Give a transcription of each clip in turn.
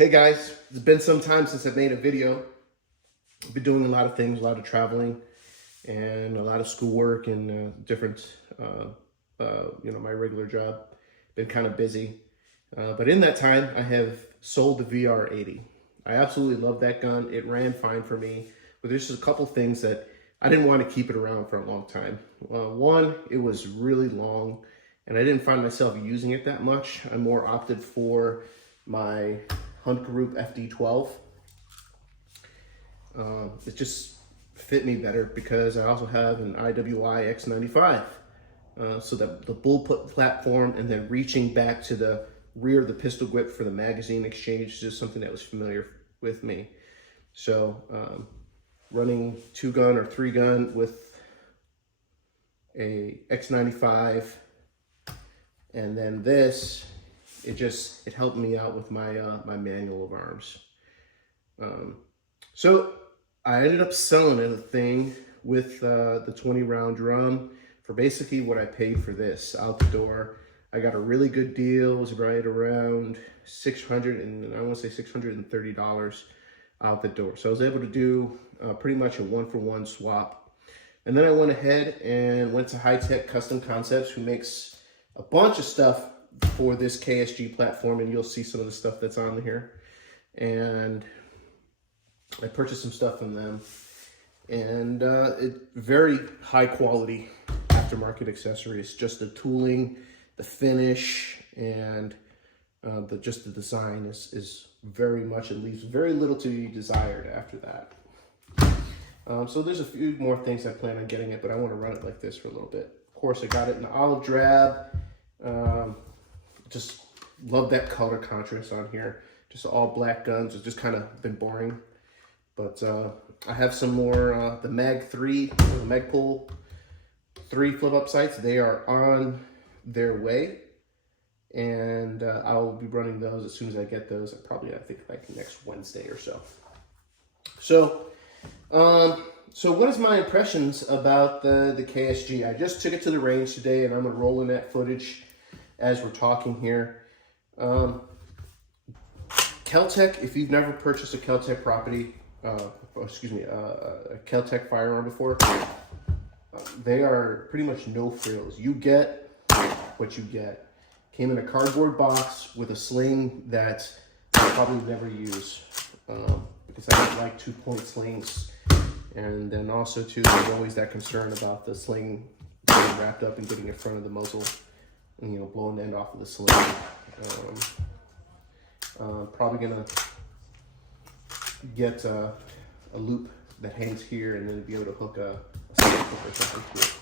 Hey guys, it's been some time since I've made a video. I've been doing a lot of things, a lot of traveling and a lot of schoolwork and different, my regular job. Been kind of busy. But in that time, I have sold the VR80. I absolutely love that gun. It ran fine for me, but there's just a couple things that I didn't want to keep it around for a long time. One, it was really long and I didn't find myself using it that much. I more opted for my Hunt Group FD12. It just fit me better because I also have an IWI X95. So that the Bullpup platform and then reaching back to the rear of the pistol grip for the magazine exchange is just something that was familiar with me. So running 2-gun or 3-gun with a X95 and then this, it helped me out with my my manual of arms. So I ended up selling the thing with the 20-round drum for basically what I paid for this out the door. I got a really good deal. It was right around $630 out the door. So I was able to do pretty much a 1-for-1 swap. And then I went ahead and went to High-Tech Custom Concepts, who makes a bunch of stuff for this KSG platform, and you'll see some of the stuff that's on here. And I purchased some stuff from them, and very high quality aftermarket accessories. Just the tooling, the finish, and just the design is very much, it leaves very little to be desired after that. So there's a few more things I plan on getting it, but I want to run it like this for a little bit. Of course, I got it in the olive drab. Just love that color contrast on here. Just all black guns. It's just kind of been boring. But I have some more, the Mag 3, the Magpul 3 flip-up sights. They are on their way. And I'll be running those as soon as I get those. I think like next Wednesday or so. So what is my impressions about the KSG? I just took it to the range today, and I'm rolling that footage as we're talking here. Kel-Tec, if you've never purchased a Kel-Tec property, a Kel-Tec firearm before, they are pretty much no frills. You get what you get. Came in a cardboard box with a sling that I'll probably never use because I don't like 2-point slings. And then also too, there's always that concern about the sling getting wrapped up and getting in front of the muzzle and, blowing the end off of the sling. Probably gonna get a loop that hangs here and then be able to hook a snake hook or something to it.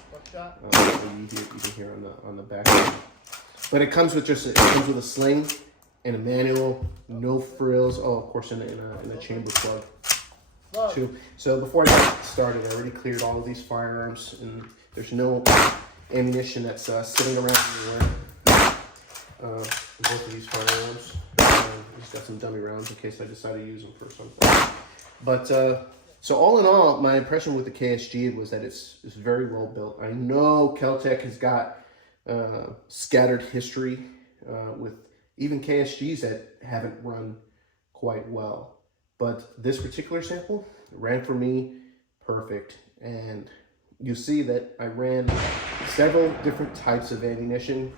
You can hear on the back. But it comes with a sling and a manual, no frills. Oh, of course, in a chamber plug too. So before I got started, I already cleared all of these firearms, and there's no ammunition that's sitting around anywhere. Both of these firearms. Just got some dummy rounds in case I decide to use them for something. But so all in all, my impression with the KSG was that it's very well built. I know Kel-Tec has got scattered history with even KSGs that haven't run quite well. But this particular sample ran for me perfect. And you see that I ran several different types of ammunition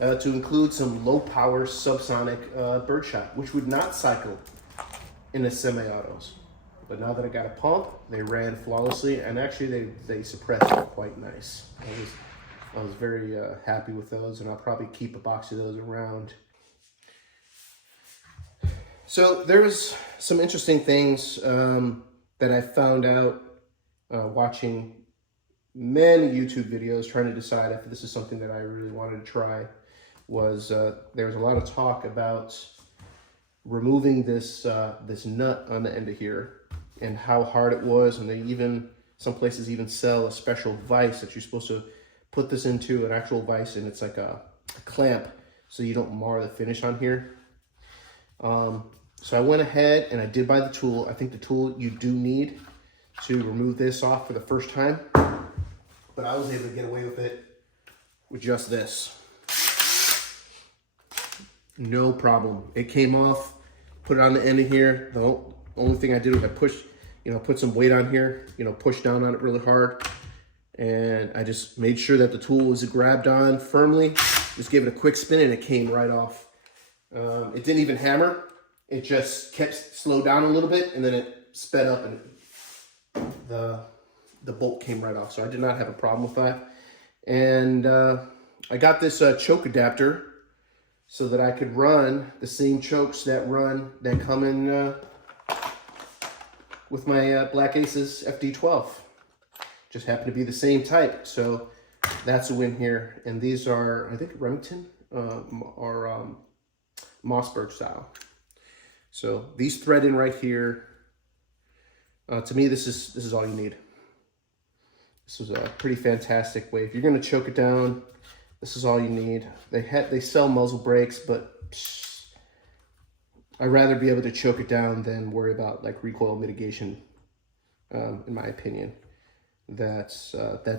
to include some low power subsonic birdshot, which would not cycle in the semi-autos. But now that I got a pump, they ran flawlessly, and actually they suppressed quite nice. I was very happy with those, and I'll probably keep a box of those around. So there's some interesting things that I found out watching many YouTube videos, trying to decide if this is something that I really wanted to try. There was a lot of talk about removing this this nut on the end of here and how hard it was, and some places even sell a special vise that you're supposed to put this into, an actual vise, and it's like a clamp so you don't mar the finish on here. So I went ahead and I did buy the tool. I think the tool you do need to remove this off for the first time, but I was able to get away with it with just this. No problem. It came off put it on the end of here. The only thing I did was I pushed, put some weight on here, push down on it really hard. And I just made sure that the tool was grabbed on firmly. Just gave it a quick spin and it came right off. It didn't even hammer. It just kept slowed down a little bit and then it sped up and the bolt came right off. So I did not have a problem with that. And I got this choke adapter so that I could run the same chokes that come in with my BlackAces FD12. Just happen to be the same type. So that's a win here. And these are, I think, Remington or Mossberg style. So these thread in right here. To me, this is all you need. This is a pretty fantastic way. If you're going to choke it down, this is all you need. They sell muzzle brakes, but I'd rather be able to choke it down than worry about like recoil mitigation. In my opinion, that's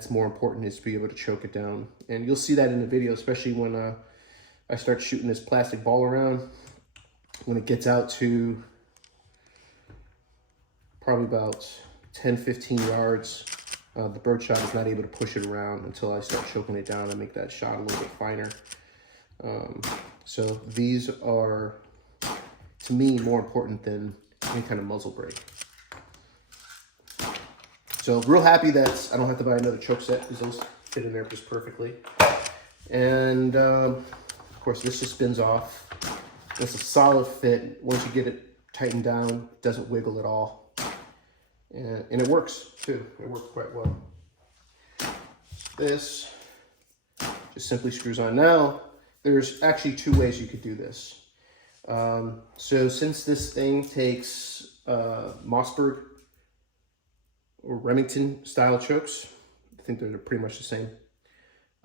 more important, is to be able to choke it down. And you'll see that in the video, especially when I start shooting this plastic ball around. When it gets out to probably about 10-15 yards, the birdshot is not able to push it around until I start choking it down and make that shot a little bit finer. So these are, to me, more important than any kind of muzzle brake. So real happy that I don't have to buy another choke set because those fit in there just perfectly. And of course, this just spins off. It's a solid fit. Once you get it tightened down, it doesn't wiggle at all. And it works too. It works quite well. This just simply screws on. Now, there's actually two ways you could do this. So since this thing takes Mossberg or Remington style chokes, I think they're pretty much the same.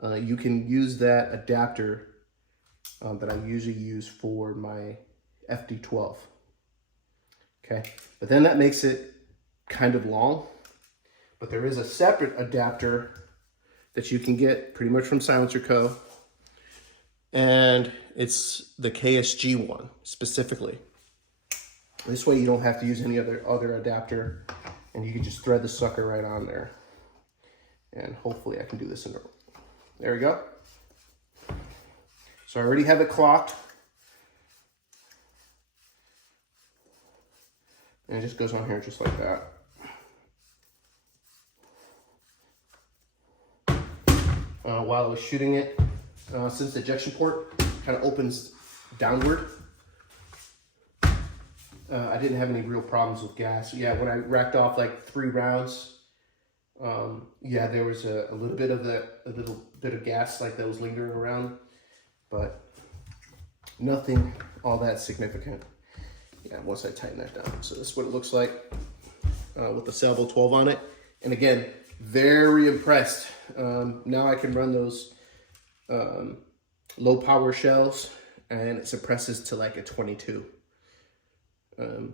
You can use that adapter that I usually use for my FD12. Okay, but then that makes it kind of long. But there is a separate adapter that you can get pretty much from SilencerCo, and it's the KSG one specifically. This way you don't have to use any other adapter, and you can just thread the sucker right on there. And hopefully I can do this in the, there we go. So I already have it clocked. And it just goes on here just like that. While I was shooting it, since the ejection port kind of opens downward, I didn't have any real problems with gas. Yeah, when I racked off like 3 rounds, yeah, there was a little bit of gas like that was lingering around, but nothing all that significant. Yeah, once I tighten that down. So this is what it looks like with the Salvo 12 on it. And again, very impressed. Now I can run those low power shells, and it suppresses to like a 22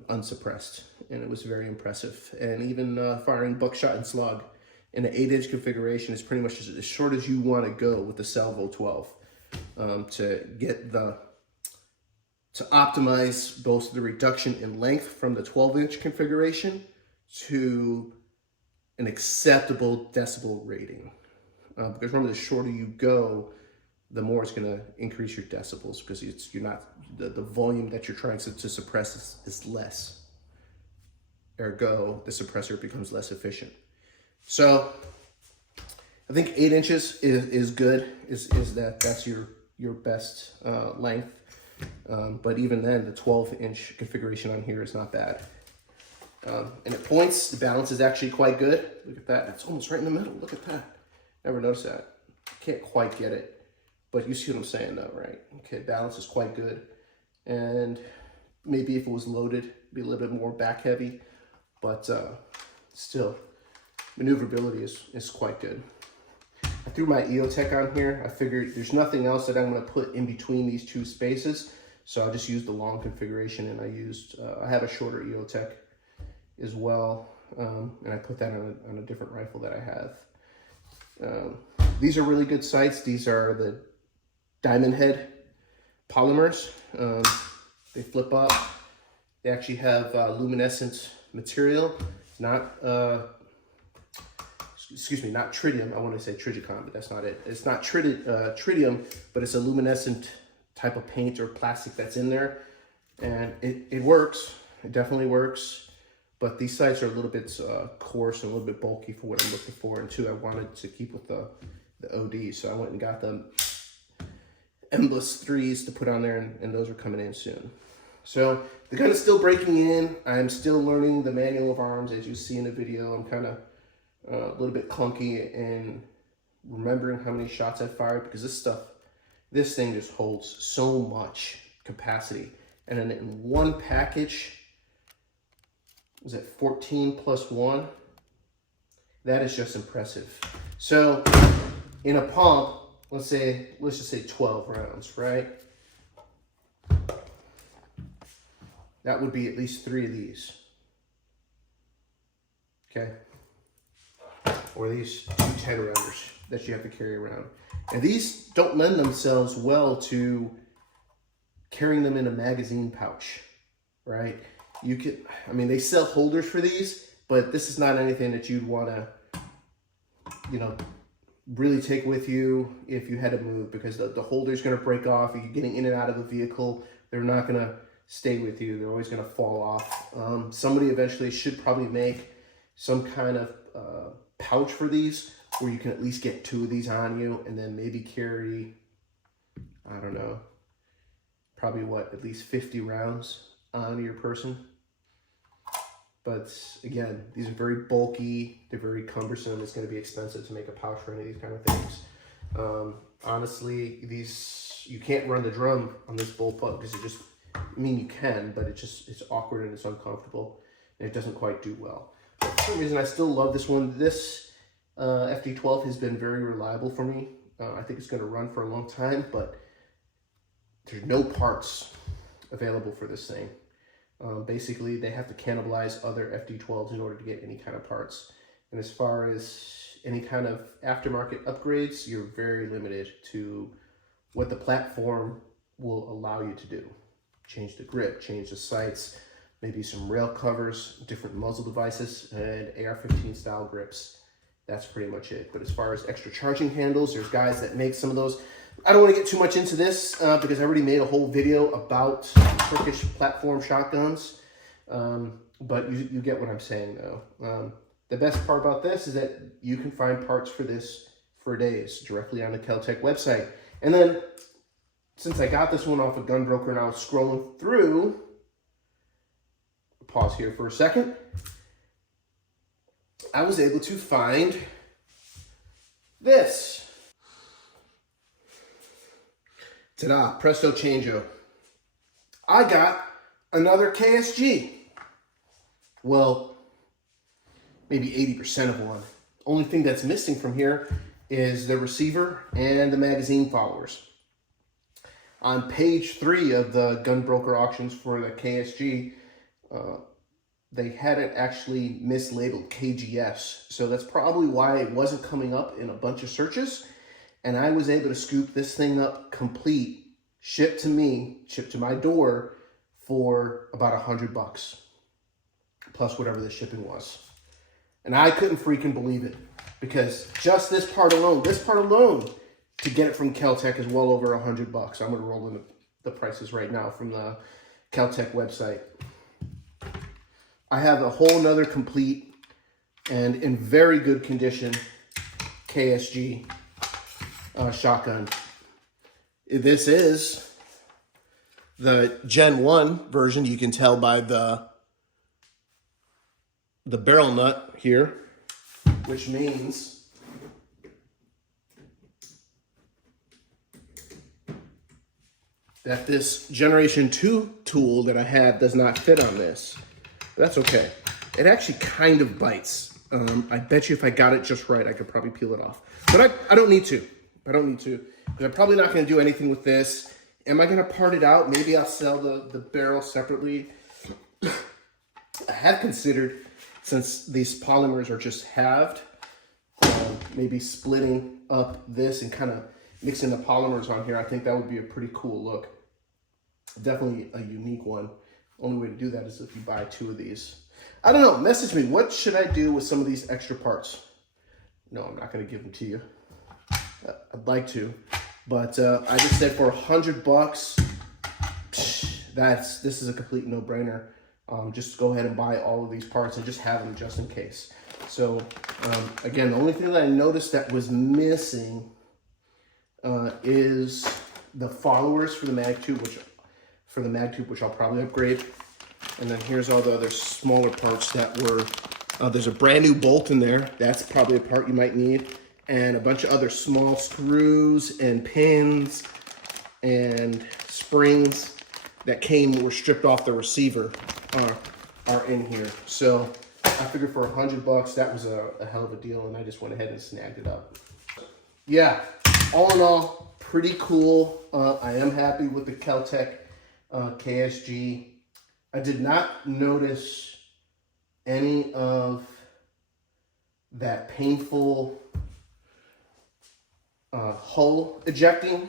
unsuppressed, and it was very impressive. And even firing buckshot and slug in an 8-inch configuration is pretty much as short as you want to go with the Salvo 12 to get to optimize both the reduction in length from the 12-inch configuration to an acceptable decibel rating. Because remember, the shorter you go, the more it's going to increase your decibels, because you're not, the volume that you're trying to suppress is less. Ergo, the suppressor becomes less efficient. So I think 8 inches is good. That's your best length. But even then, the 12-inch configuration on here is not bad. And it points, the balance is actually quite good. Look at that, it's almost right in the middle. Look at that. Never noticed that. Can't quite get it, but you see what I'm saying though, right? Okay, balance is quite good. And maybe if it was loaded, it'd be a little bit more back heavy, but still, maneuverability is quite good. I threw my EOTech on here. I figured there's nothing else that I'm gonna put in between these two spaces, so I'll just use the long configuration, and I have a shorter EOTech as well, and I put that on a different rifle that I have. These are really good sights. These are the Diamond Head polymers. They flip up. They actually have luminescent material. It's not, excuse me, not tritium. I want to say triticon, but that's not it. It's not tritium, but it's a luminescent type of paint or plastic that's in there. And it works. It definitely works. But these sights are a little bit coarse and a little bit bulky for what I'm looking for. And two, I wanted to keep with the OD. So I went and got them Embless 3s to put on there, and those are coming in soon. So the gun is still breaking in. I'm still learning the manual of arms. As you see in the video, I'm kind of a little bit clunky in remembering how many shots I fired, because this thing just holds so much capacity. And then in one package, was it 14 plus 1? That is just impressive. So in a pump, let's just say 12 rounds, right? That would be at least 3 of these. Okay. Or these 2 10-rounders that you have to carry around. And these don't lend themselves well to carrying them in a magazine pouch, right? You can, I mean, they sell holders for these, but this is not anything that you'd want to, you know, really take with you if you had to move, because the holder's going to break off. If you're getting in and out of a vehicle, they're not going to stay with you. They're always going to fall off. Somebody eventually should probably make some kind of pouch for these where you can at least get 2 of these on you, and then maybe carry, I don't know, probably at least 50 rounds on your person. But again, these are very bulky, they're very cumbersome. It's going to be expensive to make a pouch for any of these kind of things. Honestly, you can't run the drum on this Bullpup, because it just, I mean, you can, but it's awkward and it's uncomfortable, and it doesn't quite do well. But for some reason, I still love this one. This FD12 has been very reliable for me. I think it's going to run for a long time, but there's no parts available for this thing. Basically, they have to cannibalize other FD12s in order to get any kind of parts. And as far as any kind of aftermarket upgrades, you're very limited to what the platform will allow you to do. Change the grip, change the sights, maybe some rail covers, different muzzle devices, and AR-15 style grips. That's pretty much it. But as far as extra charging handles, there's guys that make some of those. I don't want to get too much into this because I already made a whole video about Turkish platform shotguns. But you get what I'm saying, though. The best part about this is that you can find parts for this for days directly on the Kel-Tec website. And then, since I got this one off a gun broker and I was scrolling through, pause here for a second, I was able to find this. Ta-da, presto changeo. I got another KSG. Well, maybe 80% of one. Only thing that's missing from here is the receiver and the magazine followers. On page 3 of the gun broker auctions for the KSG, they had it actually mislabeled KGS. So that's probably why it wasn't coming up in a bunch of searches. And I was able to scoop this thing up complete, shipped to me, shipped to my door for about $100 plus whatever the shipping was. And I couldn't freaking believe it, because just this part alone, to get it from Kel-Tec is well over $100. I'm going to roll in the prices right now from the Kel-Tec website. I have a whole nother complete and in very good condition KSG shotgun. This is the Gen 1 version. You can tell by the barrel nut here, which means that this Generation 2 tool that I have does not fit on this. But that's okay. It actually kind of bites. I bet you if I got it just right, I could probably peel it off. But I don't need to. Because I'm probably not going to do anything with this. Am I going to part it out? Maybe I'll sell the barrel separately. I have considered, since these polymers are just halved, maybe splitting up this and kind of mixing the polymers on here. I think that would be a pretty cool look. Definitely a unique one. Only way to do that is if you buy 2 of these. I don't know, message me. What should I do with some of these extra parts? No, I'm not gonna give them to you. I'd like to, but I just said for $100, this is a complete no-brainer. Just go ahead and buy all of these parts and just have them just in case. So again, the only thing that I noticed that was missing is the followers for the mag tube, which I'll probably upgrade. And then here's all the other smaller parts that were. There's a brand new bolt in there. That's probably a part you might need, and a bunch of other small screws and pins and springs that were stripped off the receiver are in here. So I figured for $100 that was a hell of a deal, and I just went ahead and snagged it up. Yeah, all in all, pretty cool. I am happy with the Kel-Tec KSG. I did not notice any of that painful hull ejecting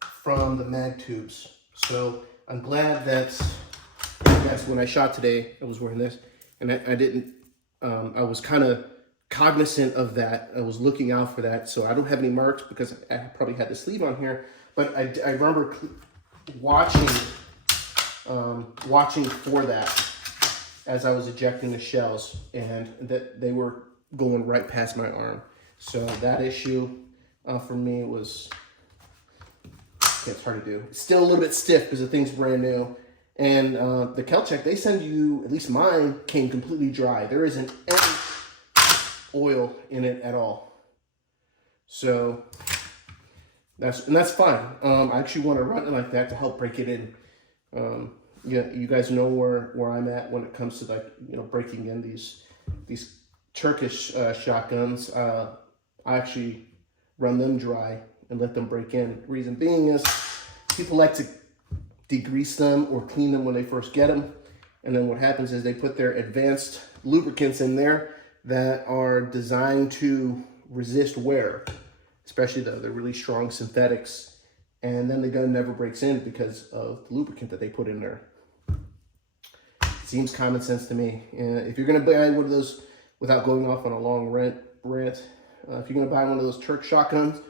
from the mag tubes. So I'm glad that's when I shot today, I was wearing this, and I didn't, I was kind of cognizant of that. I was looking out for that. So I don't have any marks because I probably had the sleeve on here, but I remember watching for that as I was ejecting the shells, and that they were going right past my arm. So that issue for me was, it's hard to do. It's still a little bit stiff because the thing's brand new. And the Kel-Tec, they send you, at least mine came completely dry. There isn't any oil in it at all. So that's fine. I actually want to run it like that to help break it in. Yeah, you guys know where I'm at when it comes to, like, you know, breaking in these Turkish shotguns. I actually run them dry and let them break in. Reason being is people like to degrease them or clean them when they first get them, and then what happens is they put their advanced lubricants in there that are designed to resist wear, especially the really strong synthetics, and then the gun never breaks in because of the lubricant that they put in there. Seems common sense to me. If you're going to buy one of those, without going off on a long rant, if you're going to buy one of those Turk shotguns,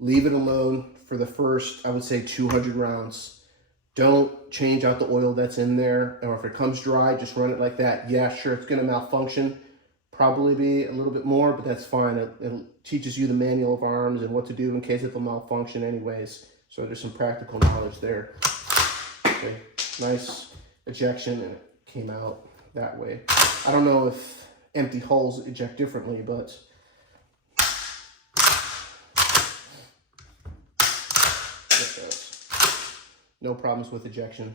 leave it alone for the first, I would say, 200 rounds. Don't change out the oil that's in there, or if it comes dry, just run it like that. Yeah, sure, it's going to malfunction, probably be a little bit more, but that's fine. It teaches you the manual of arms and what to do in case it'll malfunction anyways. So there's some practical knowledge there. Okay, nice ejection, and it came out that way. I don't know if empty hulls eject differently, but no problems with ejection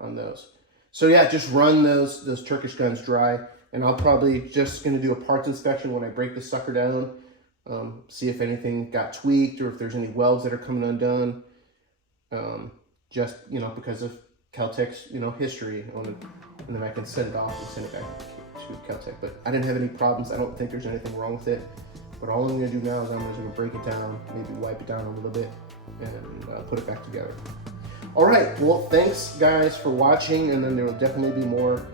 on those. So yeah, just run those Turkish guns dry, and I'll probably just gonna do a parts inspection when I break the sucker down, see if anything got tweaked or if there's any welds that are coming undone. Just, you know, because of Kel-Tec's, you know, history on it, and then I can send it off and send it back to Kel-Tec. But I didn't have any problems. I don't think there's anything wrong with it. But all I'm gonna do now is I'm just gonna break it down, maybe wipe it down a little bit, and put it back together. All right, well, thanks guys for watching, and then there will definitely be more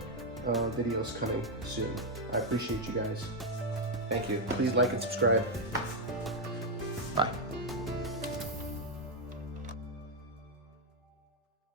videos coming soon. I appreciate you guys. Thank you. Please like and subscribe.